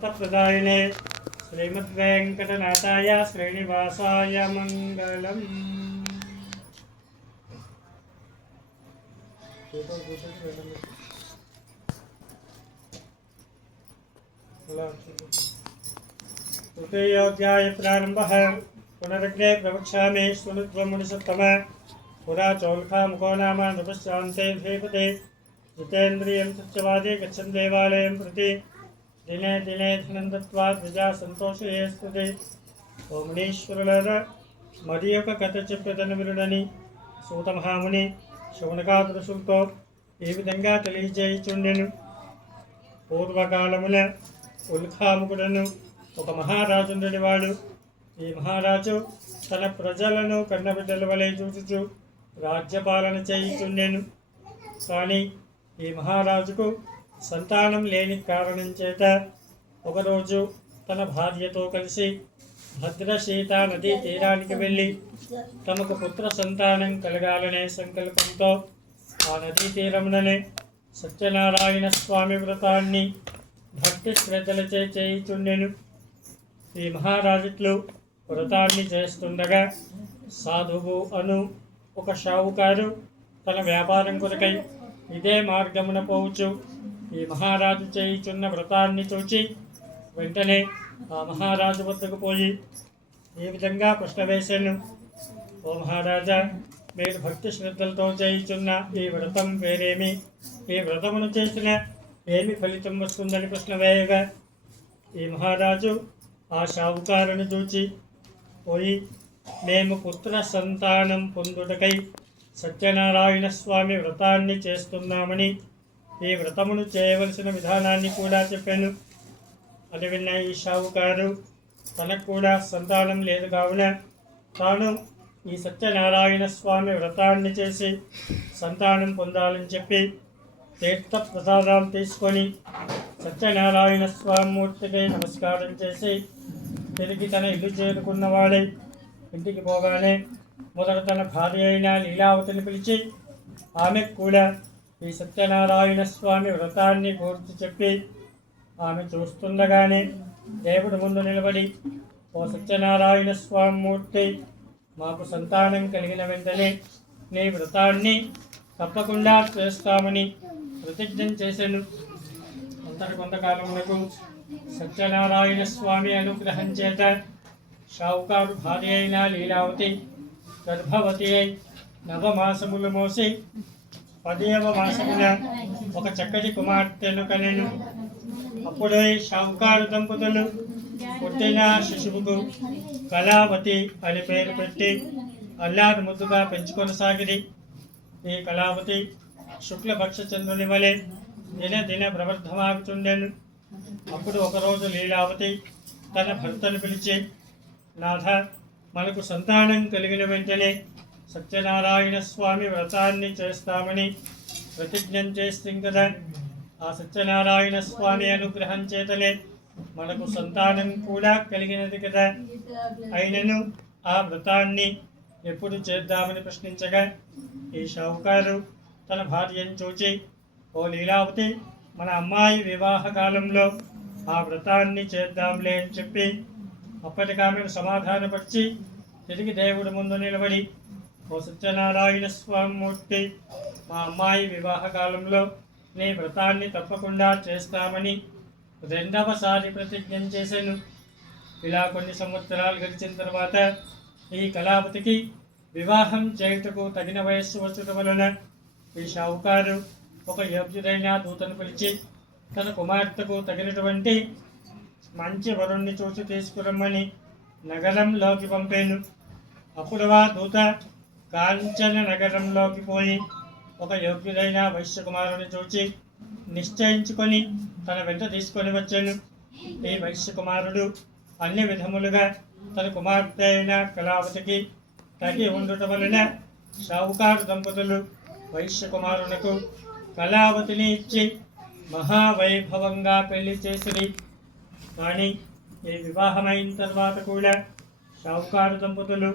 प्रदायिने श्रीमद्वेंकटनाथाय श्रीनिवासाय मंगलम्। तृतीयोऽध्याय प्रारम्भः। पुनरग्रे प्रवक्ष्यामि शृणुध्वमुनिसत्तम। पुरा चौल्खा मुखो नाम नृपश्चान्ते धीपते जितेन्द्रियं सत्यवादी गच्छन् देवालयं प्रति दिने दिने धनं दत्त्वा द्विजा సంతోషయే స్తుతి। ఓ మునీశ్వరులార, మరి ఒక కథ చెప్పెదను వినుడని సూతమహాముని శౌనకాదురుసులతో ఈ విధంగా తెలియజేయుచుండెను. పూర్వకాలమున ఉల్కాముకుడను ఒక మహారాజుండెడివాడు. ఈ మహారాజు తన ప్రజలను కన్నబిడ్డల వలె చూచుచు రాజ్యపాలన చేయుచుండెను. కానీ ఈ మహారాజుకు సంతానం లేని కారణం చేత ఒకరోజు తన భార్యతో కలిసి భద్రశీతా నదీ తీరానికి వెళ్ళి తమకు పుత్ర సంతానం కలగాలనే సంకల్పంతో ఆ నదీ తీరముననే సత్యనారాయణ స్వామి వ్రతాన్ని భక్తి శ్రద్ధలచే చేయుచుండెను. ఈ మహారాజుట్లు వ్రతాన్ని చేస్తుండగా సాధువు అను ఒక షావుకారు తన వ్యాపారం కొరకై ఇదే మార్గమున పోవచ్చు ఈ మహారాజు చేయుచున్న వ్రతాన్ని చూచి వెంటనే ఆ మహారాజు వద్దకు పోయి ఈ విధంగా ప్రశ్న వేశాను. ఓ మహారాజా, మీరు భక్తి శ్రద్ధలతో చేయుచున్న ఈ వ్రతం పేరేమి? ఈ వ్రతమును చేసిన ఏమి ఫలితం వస్తుందని ప్రశ్న వేయగా ఈ మహారాజు ఆ షావుకారుని చూచి పోయి, మేము పుత్ర సంతానం పొందుటకై సత్యనారాయణ స్వామి వ్రతాన్ని చేస్తున్నామని ఈ వ్రతమును చేయవలసిన విధానాన్ని కూడా చెప్పాను. అది విన్న ఈ షావుకారు తనకు కూడా సంతానం లేదు కావున తాను ఈ సత్యనారాయణ స్వామి వ్రతాన్ని చేసి సంతానం పొందాలని చెప్పి తీర్థ ప్రసాదాలు తీసుకొని సత్యనారాయణ స్వామి మూర్తికి నమస్కారం చేసి తిరిగి తన ఇల్లు చేరుకున్నవాడై ఇంటికి పోగానే మొదట తన భార్య అయిన లీలావతిని పిలిచి ఆమెకు కూడా ఈ సత్యనారాయణ స్వామి వ్రతాన్ని పూర్తి చెప్పి ఆమె చూస్తుండగానే దేవుడి ముందు నిలబడి, ఓ సత్యనారాయణ స్వామి మూర్తి, మాకు సంతానం కలిగిన వెంటనే నీ వ్రతాన్ని తప్పకుండా చేస్తామని ప్రతిజ్ఞ చేశాను. కొంతకాలమునకు సత్యనారాయణ స్వామి అనుగ్రహం చేత షావుకారు భార్య అయిన లీలావతి గర్భవతి అయి నవమాసములు మోసి 10వ మాసమున ఒక చక్కటి కుమార్తెను కనెను. అప్పుడే షావుకారు దంపతులు పుట్టిన శిశువుకు కళావతి అని పేరు పెట్టి అల్లారు ముద్దుగా పెంచుకొనసాగిరి. ఈ కళావతి శుక్లపక్ష చంద్రుని వలె దిన ప్రవర్ధమాగుతుండెను. అప్పుడు ఒకరోజు లీలావతి తన భర్తను పిలిచి, నాథ, మనకు సంతానం కలిగిన వెంటనే సత్యనారాయణ స్వామి వ్రతాన్ని చేస్తామని ప్రతిజ్ఞ చేస్తాం కదా. ఆ సత్యనారాయణ స్వామి అనుగ్రహం చేతలే మనకు సంతానం కూడా కలిగినది కదా. అయినను ఆ వ్రతాన్ని ఎప్పుడు చేద్దామని ప్రశ్నించగా ఈ షావుకారు తన భార్యను చూచి, ఓ లీలావతి, మన అమ్మాయి వివాహ కాలంలో ఆ వ్రతాన్ని చేద్దాంలే అని చెప్పి అప్పటికామెను సమాధానపరిచి తిరిగి దేవుడి ముందు నిలబడి, ఓ సత్యనారాయణ స్వామి మూర్తి, మా అమ్మాయి వివాహ కాలంలో నీ వ్రతాన్ని తప్పకుండా చేస్తామని రెండవసారి ప్రతిజ్ఞ చేశాను. ఇలా కొన్ని సంవత్సరాలు గడిచిన తర్వాత ఈ కళావతికి వివాహం చేయుటకు తగిన వయస్సు వచ్చటం వలన ఈ షావుకారు ఒక యోగ్యుడైన దూతను పిలిచి తన కుమార్తెకు తగినటువంటి మంచి వరుణ్ణి చూసి తీసుకురమ్మని నగరంలోకి పంపాను. అప్పుడు ఆ దూత కాంచన నగరంలోకి పోయి ఒక యోగ్యుడైన వైశ్యకుమారుని చూచి నిశ్చయించుకొని తన వెంట తీసుకొని వచ్చాను. ఈ వైశ్యకుమారుడు అన్ని విధములుగా తన కుమార్తె అయిన కళావతికి తగి ఉండటం వలన షావుకారు దంపతులు వైశ్యకుమారునకు కళావతిని ఇచ్చి మహావైభవంగా పెళ్లి చేసిరి. కానీ ఈ వివాహమైన తర్వాత కూడా షావుకారు దంపతులు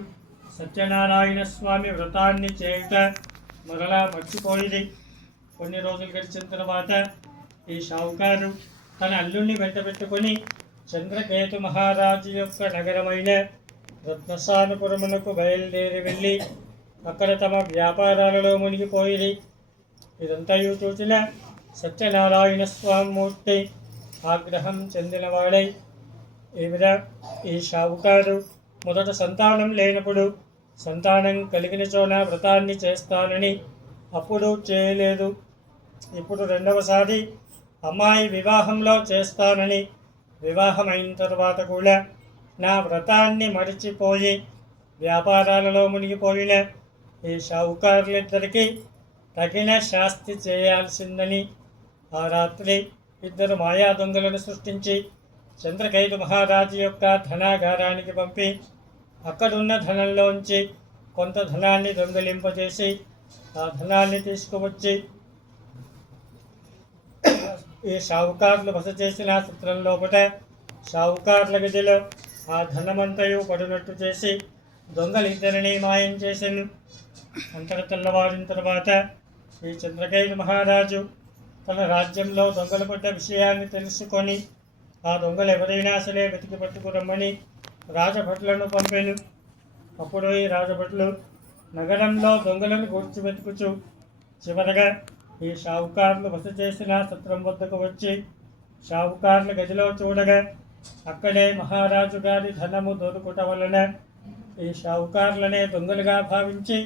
సత్యనారాయణ స్వామి వ్రతాన్ని చేయుట మరలా మర్చిపోయింది. కొన్ని రోజులు గడిచిన తర్వాత ఈ షావుకారు తన అల్లుణ్ణి వెంటబెట్టుకొని చంద్రకేతు మహారాజు యొక్క నగరమైన రత్నసానపురమునకు బయలుదేరి వెళ్ళి అక్కడ తమ వ్యాపారాలలో మునిగిపోయి ఇదంతయు చూచిన సత్యనారాయణ స్వామిమూర్తి ఆగ్రహం చెందినవాడై ఏమిరా ఈ షావుకారు మొదట సంతానం లేనప్పుడు సంతానం కలిగిన చోన వ్రతాన్ని చేస్తానని అప్పుడు చేయలేదు, ఇప్పుడు రెండవసారి అమ్మాయి వివాహంలో చేస్తానని వివాహమైన తర్వాత కూడా నా వ్రతాన్ని మరిచిపోయి వ్యాపారాలలో మునిగిపోయిన ఈ షావుకారులిద్దరికీ తగిన శాస్తి చేయాల్సిందని ఆ రాత్రి ఇద్దరు మాయా దొంగలను సృష్టించి చంద్రకేతు మహారాజు యొక్క ధనాగారానికి పంపి అక్కడున్న ధనంలోంచి కొంత ధనాన్ని దొంగిలింపజేసి ఆ ధనాన్ని తీసుకువచ్చి ఈ షావుకారులు బస చేసిన సత్రం లోపల షావుకారుల గదిలో ఆ ధనమంతయు పడినట్టు చేసి దొంగలిద్దరినీ మాయం చేశాను. అంతట తెల్లవారిన తర్వాత ఈ చంద్రకేతు మహారాజు తన రాజ్యంలో దొంగలు పడ్డ విషయాన్ని తెలుసుకొని ఆ దొంగలు ఎవరైనా సరే వెతికి పట్టుకురమ్మని రాజభటులను పంపాను. అప్పుడు ఈ రాజభటులు నగరంలో దొంగలను గూర్చి వెతుకుచు చివరగా ఈ షావుకారులు బస చేసిన సత్రం వద్దకు వచ్చి షావుకారుల గదిలో చూడగా అక్కడే మహారాజు గారి ధనము దొరుకుట వలన ఈ షావుకారులనే దొంగలుగా భావించి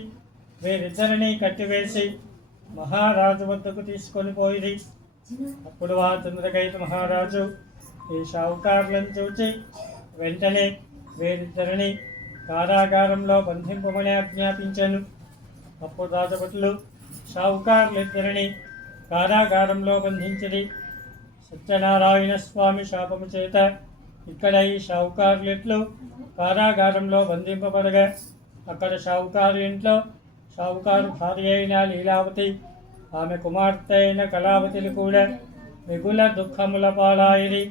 వీరిద్దరినీ కట్టివేసి మహారాజు వద్దకు తీసుకొని పోయి అప్పుడు ఆ చంద్రకేతు మహారాజు ఈ షావుకారులను చూచి వెంటనే వీరిద్దరిని కారాగారంలో బంధింపమని ఆజ్ఞాపించాను. అప్పుడు రాజభటులు షావుకారులిద్దరిని కారాగారంలో బంధించిరి. సత్యనారాయణ స్వామి శాపము చేత ఇక్కడ ఈ షావుకారులిట్లు కారాగారంలో బంధింపబడగా అక్కడ షావుకారు ఇంట్లో షావుకారు భార్య అయిన లీలావతి ఆమె కుమార్తె అయిన కళావతిని కూడా మిగుల దుఃఖముల పాలాయిరి.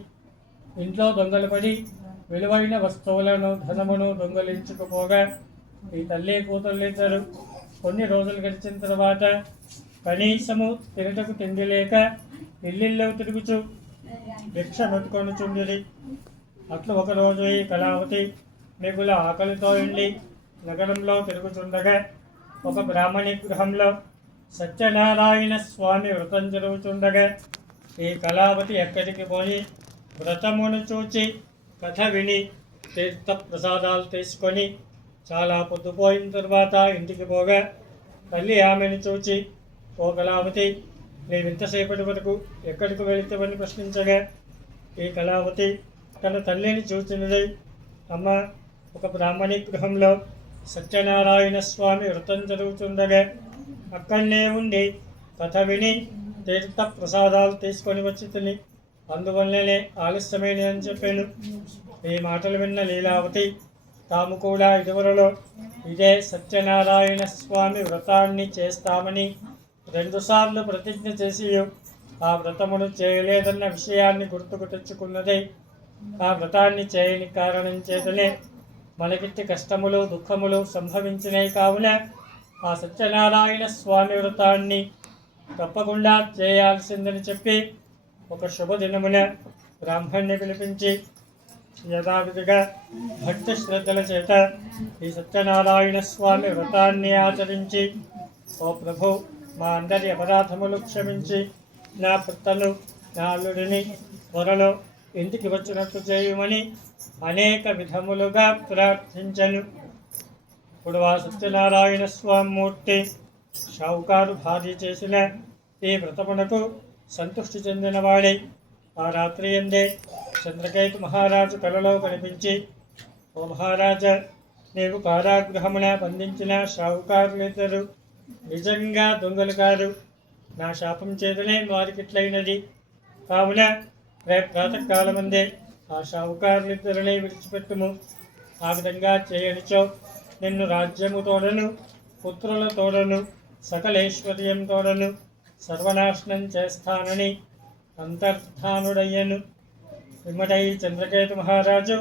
ఇంట్లో దొంగలు పడి విలువైన వస్తువులను ధనమును దొంగలించుకుపోగా ఈ తల్లి కూతుళ్ళిద్దరు కొన్ని రోజులు గడిచిన తర్వాత కనీసము తినటకు తిండి లేక ఇల్లిల్లో తిరుగుచు భిక్ష మెట్టుకొనుచుండిరి. అట్లు ఒకరోజు ఈ కళావతి మిగుల ఆకలితో ఉండి నగరంలో తిరుగుచుండగా ఒక బ్రాహ్మణి గృహంలో సత్యనారాయణ స్వామి వ్రతం జరుగుతుండగా ఈ కళావతి ఎక్కడికి పోయి వ్రతమును చూచి కథ విని తీర్థ ప్రసాదాలు తీసుకొని చాలా పొద్దుపోయిన తర్వాత ఇంటికి పోగా తల్లి ఆమెను చూచి ఓ కళావతి నీవింతసేపటి వరకు ఎక్కడికి వెళితేవని ప్రశ్నించగా ఈ కళావతి తన తల్లిని చూచినది, అమ్మ ఒక బ్రాహ్మణి గృహంలో సత్యనారాయణ స్వామి వ్రతం జరుగుతుండగా అక్కడనే ఉండి కథ విని తీర్థ ప్రసాదాలు తీసుకొని వచ్చి తిని అందువల్లనే ఆలస్యమైనది అని చెప్పాను. ఈ మాటలు విన్న లీలావతి తాము కూడా ఇదివరలో ఇదే సత్యనారాయణ స్వామి వ్రతాన్ని చేస్తామని 2 సార్లు ప్రతిజ్ఞ చేసి ఆ వ్రతమును చేయలేదన్న విషయాన్ని గుర్తుకు తెచ్చుకున్నది. ఆ వ్రతాన్ని చేయని కారణం చేతనే మనకిట్టి కష్టములు దుఃఖములు సంభవించినాయి. కావున ఆ సత్యనారాయణ స్వామి వ్రతాన్ని తప్పకుండా చేయాల్సిందని చెప్పి ఒక శుభదినమున బ్రాహ్మణ్ణి పిలిపించి యథావిధిగా భక్తి శ్రద్ధల చేత ఈ సత్యనారాయణ స్వామి వ్రతాన్ని ఆచరించి, ఓ ప్రభు మా అందరి అపరాధములు క్షమించి నా భర్తను నా అల్లుడిని త్వరలో ఇంటికి వచ్చినట్లు చేయమని అనేక విధములుగా ప్రార్థించను. ఇప్పుడు ఆ సత్యనారాయణ స్వామి మూర్తి షావుకారు భార్య చేసిన ఈ వ్రతమునకు సంతృష్టి చెందినవాడై ఆ రాత్రి ఎందే చంద్రకేతు మహారాజు కలలో కనిపించి, ఓ మహారాజా, నీవు కారాగృహమున బంధించిన షావుకారులిద్దరు నిజంగా దొంగలు కారు. నా శాపం చేతనే వారికిట్లయినది. కావున రేపు ప్రాతకాలమందే ఆ షావుకారులిద్దరిని విడిచిపెట్టుము. ఆ విధంగా చేయనిచో నిన్ను రాజ్యము తోడను పుత్రుల తోడను సకలేశ్వర్యం తోడను సర్వనాశనం చేస్తానని అంతర్ధానుడయ్యను. పిమ్మటై చంద్రకేతు మహారాజు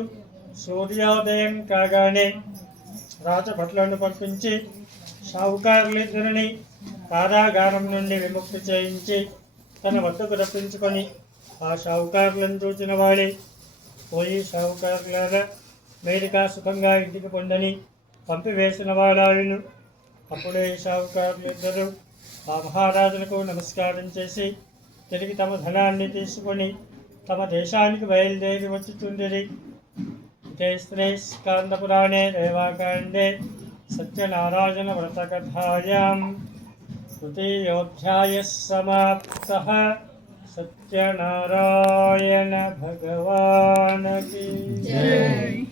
సూర్యోదయం కాగానే రాజభట్లను పంపించి షావుకారులిద్దరిని కారాగారం నుండి విముక్తి చేయించి తన వద్దకు రప్పించుకొని ఆ షావుకారులను చూచిన వాడే పోయి షావుకారులారా మేలుగా సుఖంగా ఇంటికి పొందని పంపివేసిన వాడాయను. అప్పుడే షావుకారులు ఇద్దరు ఆ మహారాజులకు నమస్కారం చేసి తిరిగి తమ ధనాన్ని తీసుకొని తమ దేశానికి బయలుదేరి వచ్చుచుండిరి. ఇదే శ్రీ స్కాందపురాణే దేవాకాండే సత్యనారాయణ వ్రతకథాయాం తృతీయోధ్యాయः समाप्तः। सत्यनारायण भगवान की जय।